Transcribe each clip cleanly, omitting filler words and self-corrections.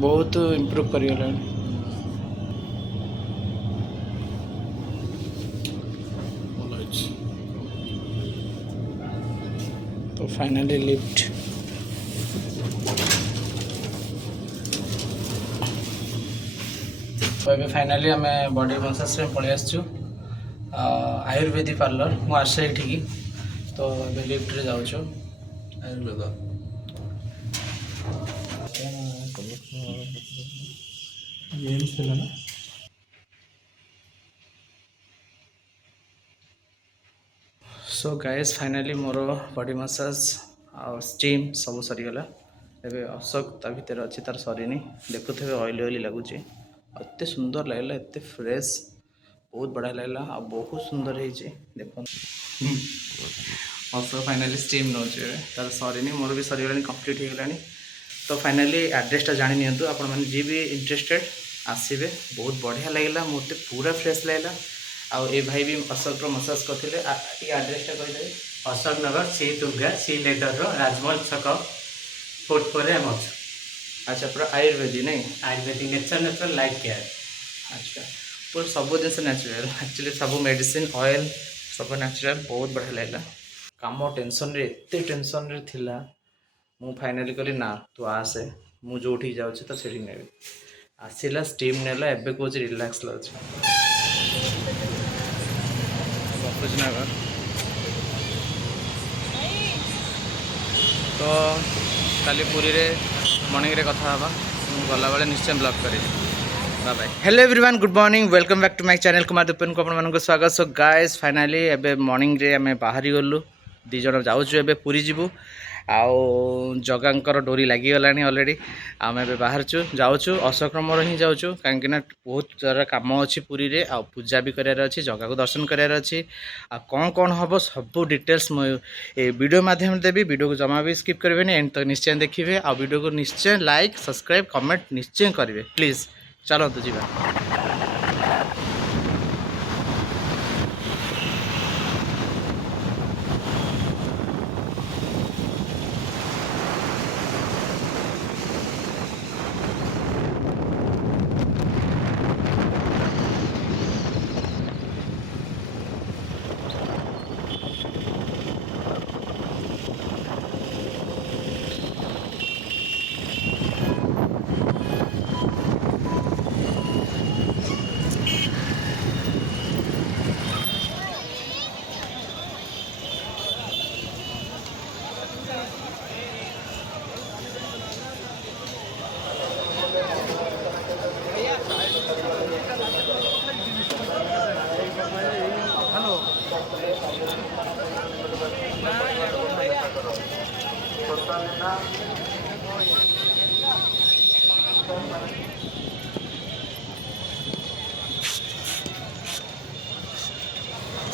बहुत इम्प्रूव करिगला। तो finally lift तो ये फाइनली आम बॉडी मसाज में पलि आसचु आयुर्वेदिक पार्लर मु आसे ये तो ये लिफ्ट रे जाऊँ आयुर्वेद सो guys finally more body massage आ स्टीम सब सरीगला। एबे अशोक ता भीतर अच्छी तार सरीनी देखुथे ऑयली ऑयली लगुच एत सुंदर लगला एत फ्रेश बहुत बढ़िया लगला आ बहुत सुंदर है देख अशोक फाइनली स्टीम नौ तार सरीनी मोर भी सरीगला कंप्लीट हो गलानी। तो फाइनली एड्रेसटा जानी नियंतु आपण मैंने जी भी इंटरेस्टेड आसबे बहुत बढ़िया लगला मत पूरा फ्रेश लगला। आउ ए भाई भी अशोक मसाज करते एड्रेसटा कहते अशोक नगर सी दुर्गा सी लेदर राजमहल छक फुट पर अच्छा पूरा आयुर्वेदिक नहीं Ayurvedic nature natural life care. अच्छा पूरा सब जिन नेचुरल एक्चुअली सब मेडिसिन ऑयल सब नेचुरल बहुत बढ़िया लगला। कम टेंशन रे एते टेंशन रे थिला मु फाइनली कहली ना तू आसे मु जोठी जाऊँ तो से ने आसला स्टीम नेला एबे कौच रिलैक्स लगे नगर। तो काली पुरी रे मॉर्निंग रे कथा हवा गला बेले निश्चय ब्लॉग करी bye bye. Hello everyone good morning welcome back to my channel Kumar Dupen को अपन स्वागत। सो गाइस फाइनली एबे मॉर्निंग रे आम बाहरी गलु दी जन जाऊँ एबे पुरी जीवु आउ जगांकर डोरी लगिगला अलरेडी आम ए बाहर जाऊँ अशोक्रमर हिं जाऊँ कहीं बहुत सारा कम अच्छी पुरी रे आ पूजा भी करार अच्छी जगह को दर्शन करार अच्छी आ कौन कौन हम सब डिटेल्स ये वीडियो माध्यम देवी वीडियो को जमा भी स्किप करेंगे एंड तक निश्चय देखिए आ वीडियो को निश्चय लाइक सब्सक्राइब कमेंट निश्चय करेंगे प्लीज चलते जीवा।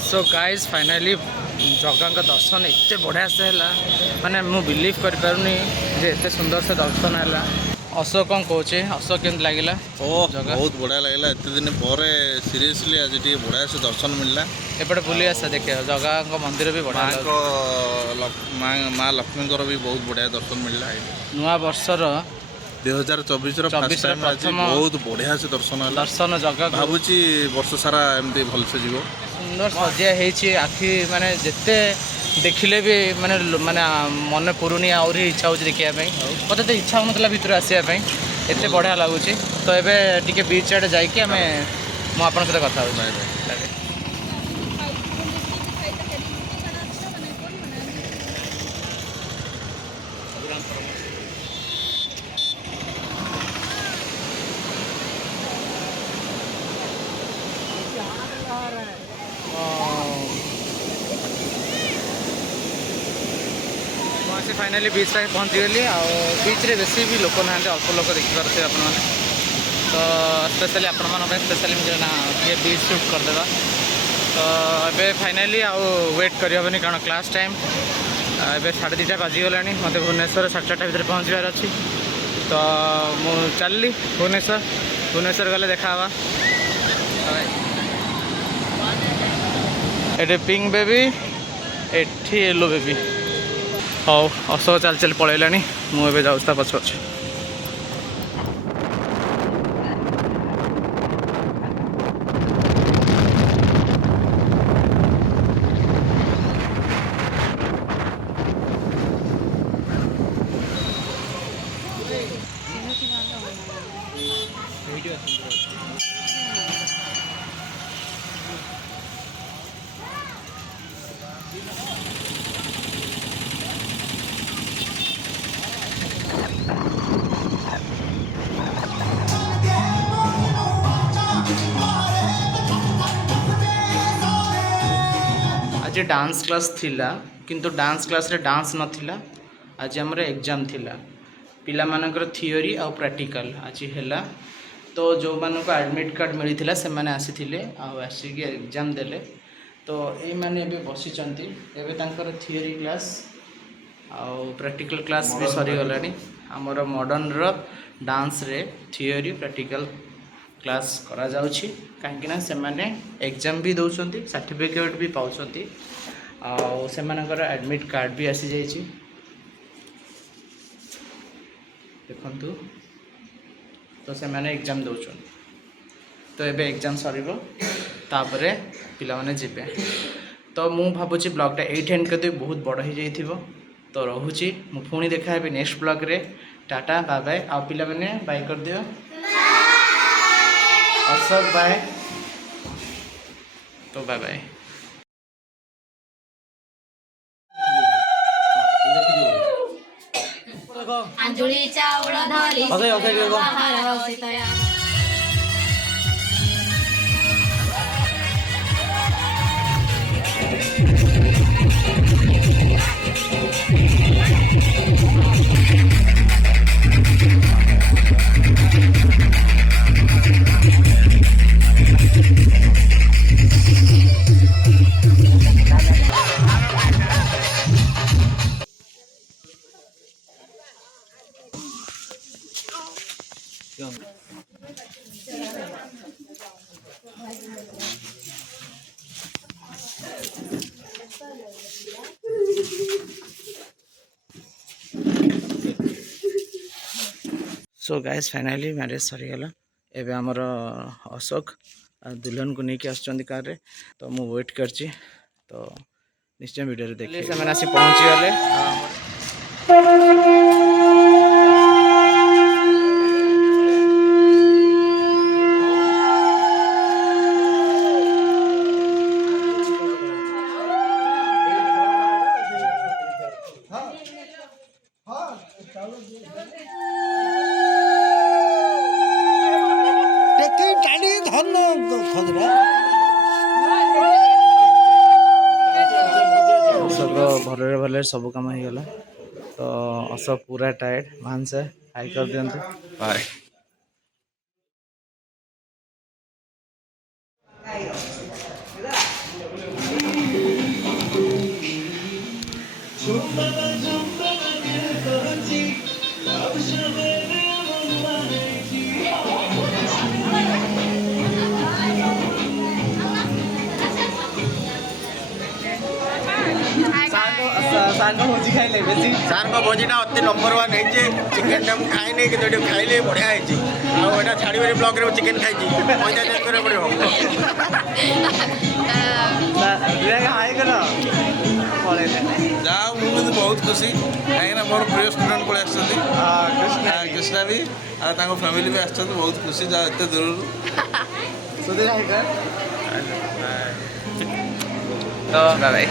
सो गाइज फाइनली जगह का दर्शन एत बढ़िया से है माने मु बिलीव कर पारुनी जे एत सुंदर से दर्शन है। अशोक कौन कहे अशोक केमती लगे बहुत बढ़िया लगे एत दिन पर सीरियसली आज टी बढ़िया से दर्शन मिलला एपटे बुली आस देखे जगह मंदिर भी बढ़िया माँ लक्ष्मी भी बहुत बढ़िया दर्शन मिलला। नुआ वर्षर 2024 बहुत बढ़िया से दर्शन जगह भावुची वर्ष सारा एमती भलसे जीव सुंदर सजिया आखि माने जिते देखिले भी माने माने मन पुरुनी आहरी इच्छा हो देखापी मत तो इच्छा होना भितर आसापी एत बढ़िया लगुच। तो ये बीच आड़े जाकि आम मुझे सहित कथा फाइनली बीच तक पहुँची गली बीच रे बेसी भी लोक ना अल्प लोक देखिपे आप तो स्पेशली आपण स्पेशली मुझे ना ये बीच शूट करदे। तो ये फाइनली आउ वेट करहबनी कारण क्लास टाइम ए 2:30 बाजिगला मत भुवनेश्वर 4:30 भितर पहुँचार अच्छी। तो मु चलली भुवनेश्वर गले देखा ये पिंक बेबी एठी येलो बेबी हाँ अशोक चल चल पलैलानी मुझे जाऊँ पछ पछ। आज डांस क्लास थिला किंतु डांस क्लास रे डांस नथिला आज हमर एग्जाम थिला पिला मानकर थियोरी आ प्रैक्टिकल आज हैला तो जो मान को एडमिट कार्ड मिली से मैंने आसी आसिक एग्जाम देले तो ये मैंने बसी थियोरी क्लास आउ प्रैक्टिकल क्लास भी सरी गला आमर मॉडर्न रो डांस रे थियोरी प्रैक्टिकल क्लास करा जाउछि काहेकि ना से माने एग्जाम भी दउछंती सर्टिफिकेट भी पाउछंती आउ से मानकर एडमिट कार्ड भी आसी जाइछि देखंतु तो से मैंने एग्जाम दउछन तो एबे एग्जाम सरीबो तापरे पिला माने जिबे तो मु भाबुछि ब्लॉग टा 8 एंड करते बहुत बड़ ही जाइथिबो तो रहुछि मु पुणी देखा हेबे नेक्स्ट ब्लॉग रे टाटा बाय बाय आ पिला माने बाय कर दियो अशोक बाय तो बाय बाय अंजुली चावल धरी बाहर हौसी तया सो गाइस फाइनली मैरिज सरीगला एबे हमर अशोक दुल्हन को लेकिन आसुँच कार रे तो मु वेट करची तो निश्चय वीडियो रे देखिए से मैंने आसी पहुंची गले भलरे भलरे सब काम हो गला तो अशोक पूरा टायर्ड मान से हाई कर दियंतु बाय सार को भोजीटा अति नंबर 1 है चिकेन टा खाई नहीं कि खाइले बढ़िया है छाड़ी ब्लॉग रे चिकेन खाई पैसा चेंज करे पड़ो जाओ मुझे बहुत खुशी कहीं मोर प्रिय स्टूडेंट पड़े कृष्णा भी फैमिली भी आस बहुत खुशी जा एत दूर तो बाय बाय।